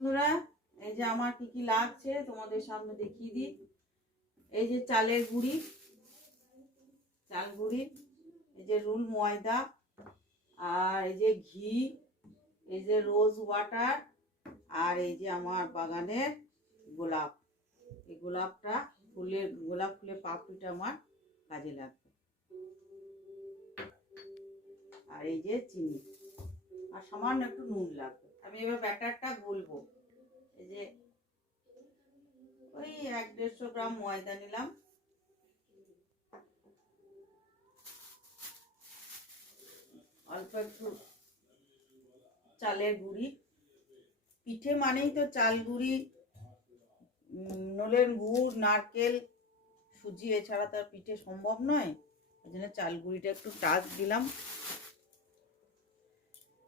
বন্ধুরা, এই যে আমার কি কি লাগছে তোমাদের সামনে দেখিয়ে দিই। এই যে চালের গুঁড়ি, চাল গুঁড়ি, এই যে রুল ময়দা, আর এই যে ঘি, এই যে রোজ ওয়াটার, আর এই যে আমার বাগানের গোলাপ। এই গোলাপ ফুলের পাপড়িটা আমার কাজে লাগবে। আর এই যে চিনি, আর সামান্য একটু নুন লাগবে। আমি এবার ব্যাটারটা গুলবো। এই যে ওই 1-150 গ্রাম ময়দা নিলাম, অল্প একটু চালের গুঁড়ি। পিঠে মানেই তো চাল গুঁড়ি, নলেন গুড়, নারকেল, সুজি, এছাড়া তো আর পিঠে সম্ভব নয়। ওই জন্য চাল গুঁড়িটা একটু টাচ দিলাম।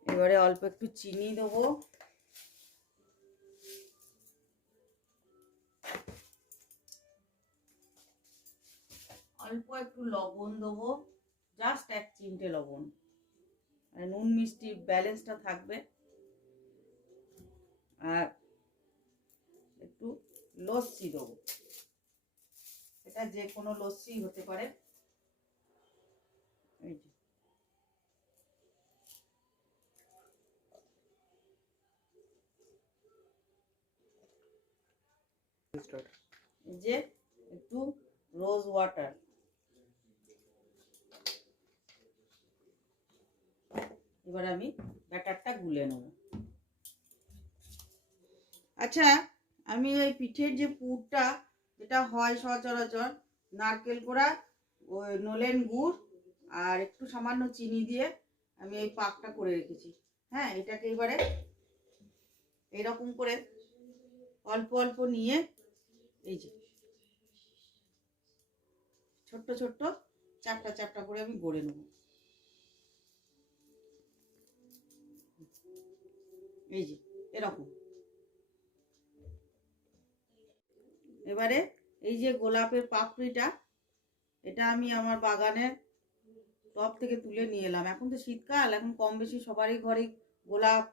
এবারে অল্প একটু চিনি দেবো, অল্প একটু লবণ দেবো, জাস্ট 1 চিমটে লবণ। আর নুন মিষ্টির ব্যালেন্সটা থাকবে। আর একটু লস্যি দেবো, এটা যে কোনো লস্যি হতে পারে। এই যে একটু রোজ ওয়াটার। এবার আমি ব্যাটারটা গুলে নেব। আচ্ছা, আমি এই পিঠের যে পুরটা যেটা হয় সচরাচর, নারকেল কোড়া, ওই নলেন গুড় আর একটু সামান্য চিনি দিয়ে আমি এই পাকটা করে রেখেছি। হ্যাঁ, এটাকে এবারে এইরকম করে অল্প অল্প নিয়ে এই যে ছোট্ট ছোট্ট চ্যাপটা চ্যাপটা করে আমি গড়ে নেব। এই যে এরকম। এবারে এই যে গোলাপের পাপড়িটা, এটা আমি আমার বাগানের টব থেকে তুলে নিয়ে এলাম। এখন তো শীতকাল, এখন কম বেশি সবারই ঘরে গোলাপ,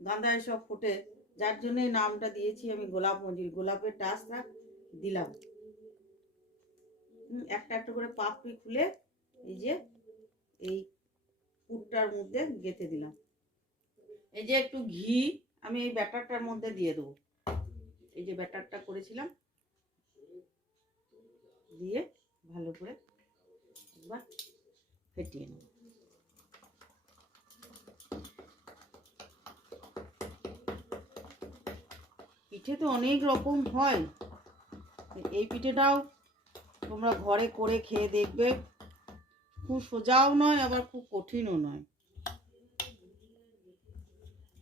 গাঁদা এসব ফোটে, যার জন্য এই নামটা দিয়েছি আমি গোলাপ মঞ্জুরি। গোলাপের টাচটা দিলাম। একটা একটা করে পাপড়ি খুলে এই যে এই পুরটার মধ্যে গেঁথে দিলাম। এই যে একটু ঘি আমি এই ব্যাটারটার মধ্যে দিয়ে দেবো। এই যে ব্যাটারটা করেছিলাম দিয়ে ভালো করে একবার ফেটিয়ে নেব। পিঠে তো অনেক রকম হয়, এই পিঠেটাও তোমরা ঘরে করে খেয়ে দেখবে। খুব সোজাও নয়, আবার খুব কঠিনও নয়।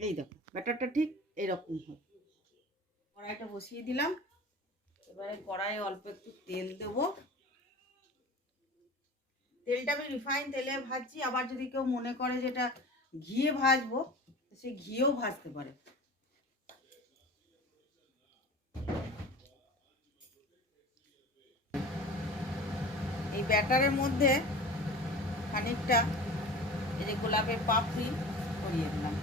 এই দেখো ব্যাটারটা ঠিক এইরকম হয়। কড়াইটা বসিয়ে দিলাম। এবারে কড়াইয়ে অল্প একটু তেল দেবো। তেলটা আমি রিফাইন তেলে ভাজছি, আবার যদি কেউ মনে করে যেটা ঘিয়ে ভাজবো, সে ঘিয়েও ভাজতে পারে। এই ব্যাটারের মধ্যে খানিকটা এই যে গোলাপের পাপড়ি ছড়িয়ে দিলাম।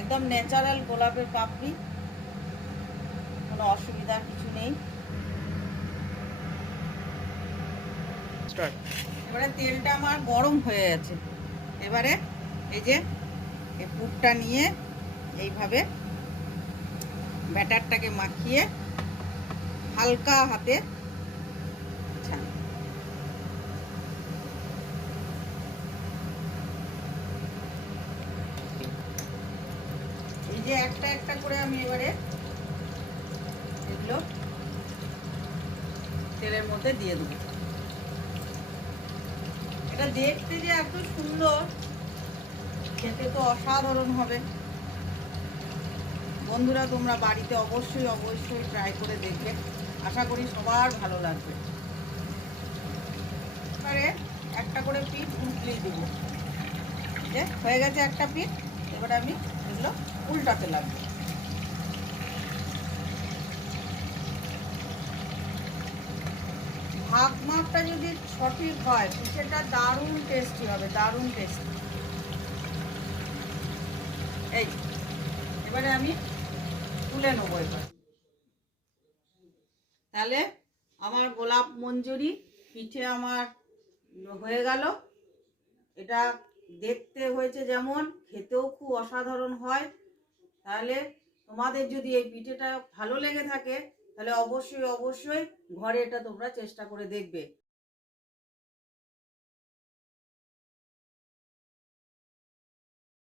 একদম ন্যাচারাল গোলাপের পাপড়ি, কোনো অসুবিধার কিছু নেই। এবারে তেলটা আমার গরম হয়ে গেছে। এবারে এই যে এই পুরটা নিয়ে এইভাবে ব্যাটারটাকে মাখিয়ে হালকা হাতে ছাড়। এই যে একটা একটা করে আমি এবারে এগুলো তেলের মধ্যে দিয়ে দেবো। এটা দেখতে যে এত সুন্দর, খেতে তো অসাধারণ হবে। বন্ধুরা, তোমরা বাড়িতে অবশ্যই অবশ্যই ট্রাই করে দেখবে, আশা করি সবার ভালো লাগবে। এবারে একটা করে পিঠ উল্টিয়ে দেবো। যে হয়ে গেছে একটা পিঠ, এবারে আমি এগুলো উল্টাতে লাগবো। ভাগ মাপটা যদি সঠিক হয় পিঠেটা দারুণ টেস্টি হবে, দারুণ টেস্টি। এই এবারে আমি তুলে নেবো এবার। তাহলে আমার গোলাপ মঞ্জুরি পিঠে আমার হয়ে গেল। এটা দেখতে হয়েছে যেমন, খেতেও খুব অসাধারণ হয়। তাহলে তোমাদের যদি এই পিঠেটা ভালো লেগে থাকে তাহলে অবশ্যই অবশ্যই ঘরে এটা তোমরা চেষ্টা করে দেখবে।